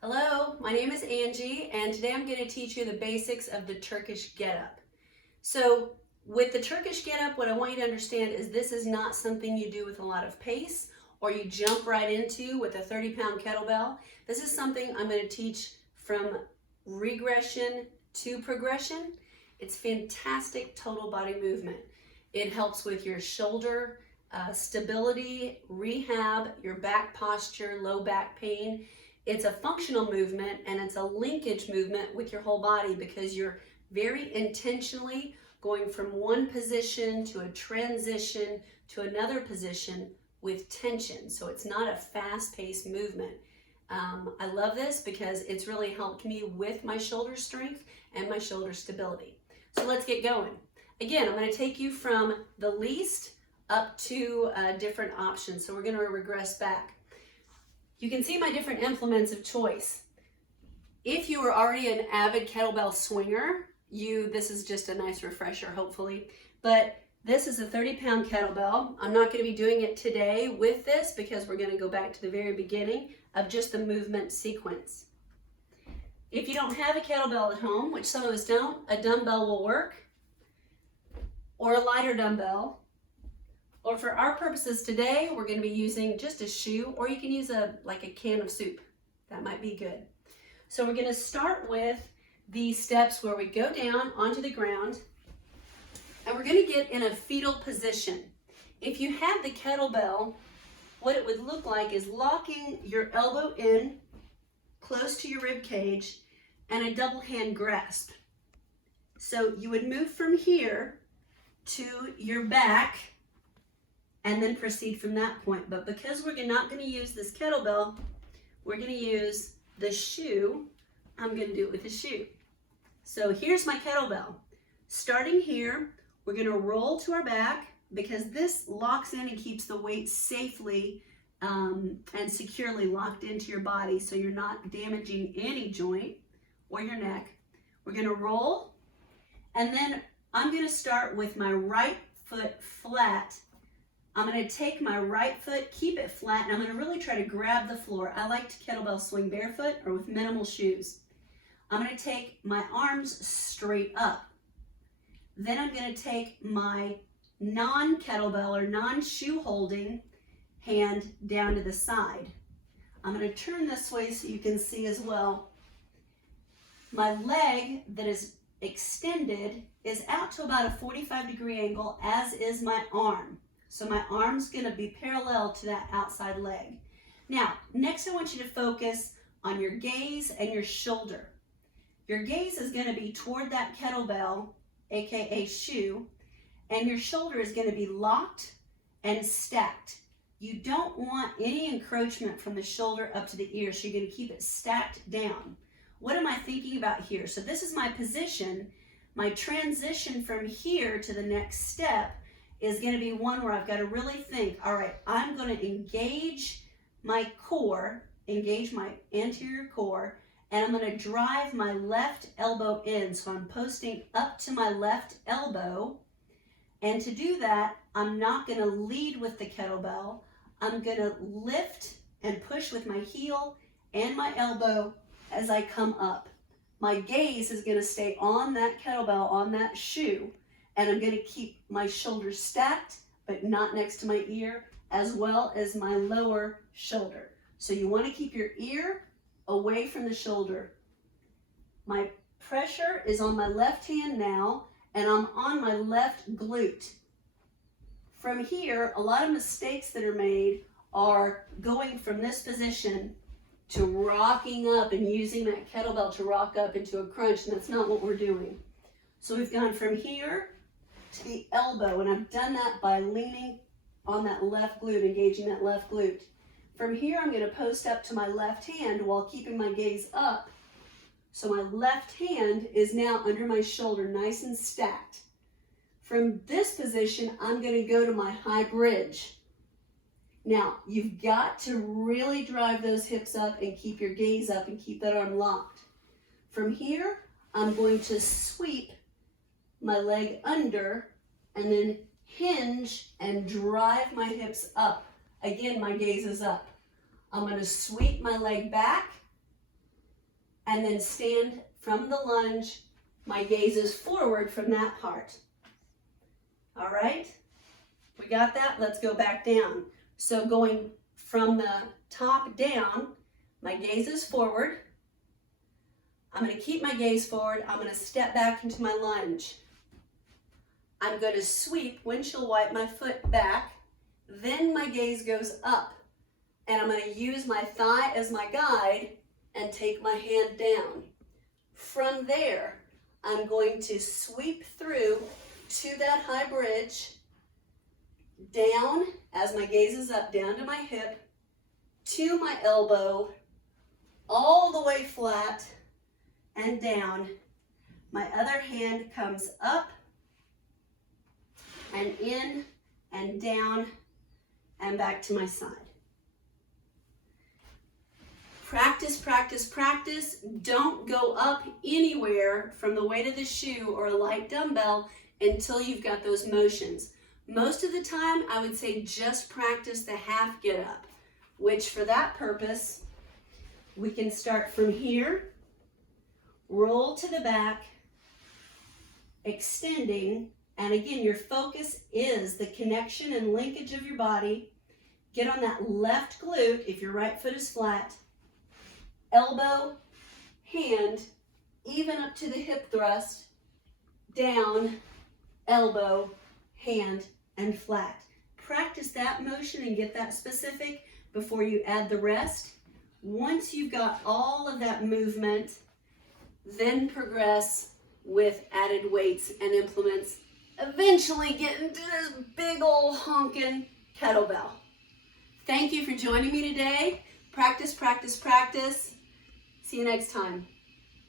Hello, my name is Angie, and today I'm going to teach you the basics of the Turkish Get Up. So with the Turkish Get Up, what I want you to understand is this is not something you do with a lot of pace or you jump right into with a 30-pound kettlebell. This is something I'm going to teach from regression to progression. It's fantastic total body movement. It helps with your shoulder stability, rehab, your back posture, low back pain. It's a functional movement and it's a linkage movement with your whole body because you're very intentionally going from one position to a transition to another position with tension. So it's not a fast-paced movement. I love this because it's really helped me with my shoulder strength and my shoulder stability. So let's get going. Again, I'm going to take you from the least up to different options. So we're going to regress back. You can see my different implements of choice. If you are already an avid kettlebell swinger, this is just a nice refresher, hopefully. But this is a 30-pound kettlebell. I'm not going to be doing it today with this because we're going to go back to the very beginning of just the movement sequence. If you don't have a kettlebell at home, which some of us don't, a dumbbell will work, or a lighter dumbbell. Or for our purposes today, we're going to be using just a shoe, or you can use like a can of soup. That might be good. So we're going to start with the steps where we go down onto the ground, and we're going to get in a fetal position. If you had the kettlebell, what it would look like is locking your elbow in close to your rib cage and a double hand grasp. So you would move from here to your back and then proceed from that point. But because we're not going to use this kettlebell, we're going to use the shoe. I'm going to do it with the shoe. So here's my kettlebell. Starting here, we're going to roll to our back because this locks in and keeps the weight safely and securely locked into your body so you're not damaging any joint or your neck. We're going to roll, and then I'm going to start with my right foot flat. I'm going to take my right foot, keep it flat, and I'm going to really try to grab the floor. I like to kettlebell swing barefoot or with minimal shoes. I'm going to take my arms straight up. Then I'm going to take my non-kettlebell or non-shoe holding hand down to the side. I'm going to turn this way so you can see as well. My leg that is extended is out to about a 45-degree angle, as is my arm. So my arm's going to be parallel to that outside leg. Now, next I want you to focus on your gaze and your shoulder. Your gaze is going to be toward that kettlebell, aka shoe, and your shoulder is going to be locked and stacked. You don't want any encroachment from the shoulder up to the ear, so you're going to keep it stacked down. What am I thinking about here? So this is my position. My transition from here to the next step is going to be one where I've got to really think, all right, I'm going to engage my core, engage my anterior core, and I'm going to drive my left elbow in. So I'm posting up to my left elbow. And to do that, I'm not going to lead with the kettlebell. I'm going to lift and push with my heel and my elbow as I come up. My gaze is going to stay on that kettlebell, on that shoe, and I'm going to keep my shoulders stacked, but not next to my ear, as well as my lower shoulder. So you want to keep your ear away from the shoulder. My pressure is on my left hand now, and I'm on my left glute. From here, a lot of mistakes that are made are going from this position to rocking up and using that kettlebell to rock up into a crunch, and that's not what we're doing. So we've gone from here to the elbow, and I've done that by leaning on that left glute, engaging that left glute. From here, I'm going to post up to my left hand while keeping my gaze up. So my left hand is now under my shoulder, nice and stacked. From this position, I'm going to go to my high bridge. Now, you've got to really drive those hips up and keep your gaze up and keep that arm locked. From here, I'm going to sweep my leg under and then hinge and drive my hips up. Again, my gaze is up. I'm going to sweep my leg back and then stand from the lunge. My gaze is forward from that part. All right, we got that? Let's go back down. So going from the top down, my gaze is forward. I'm going to keep my gaze forward. I'm going to step back into my lunge. I'm going to sweep, windshield wipe my foot back. Then my gaze goes up. And I'm going to use my thigh as my guide and take my hand down. From there, I'm going to sweep through to that high bridge, down as my gaze is up, down to my hip, to my elbow, all the way flat and down. My other hand comes up and in and down and back to my side. Practice, practice, practice. Don't go up anywhere from the weight of the shoe or a light dumbbell until you've got those motions. Most of the time, I would say just practice the half get up, which for that purpose, we can start from here, roll to the back, extending, and again, your focus is the connection and linkage of your body. Get on that left glute if your right foot is flat. Elbow, hand, even up to the hip thrust, down, elbow, hand, and flat. Practice that motion and get that specific before you add the rest. Once you've got all of that movement, then progress with added weights and implements. Eventually get into this big old honking kettlebell. Thank you for joining me today. Practice, practice, practice. See you next time.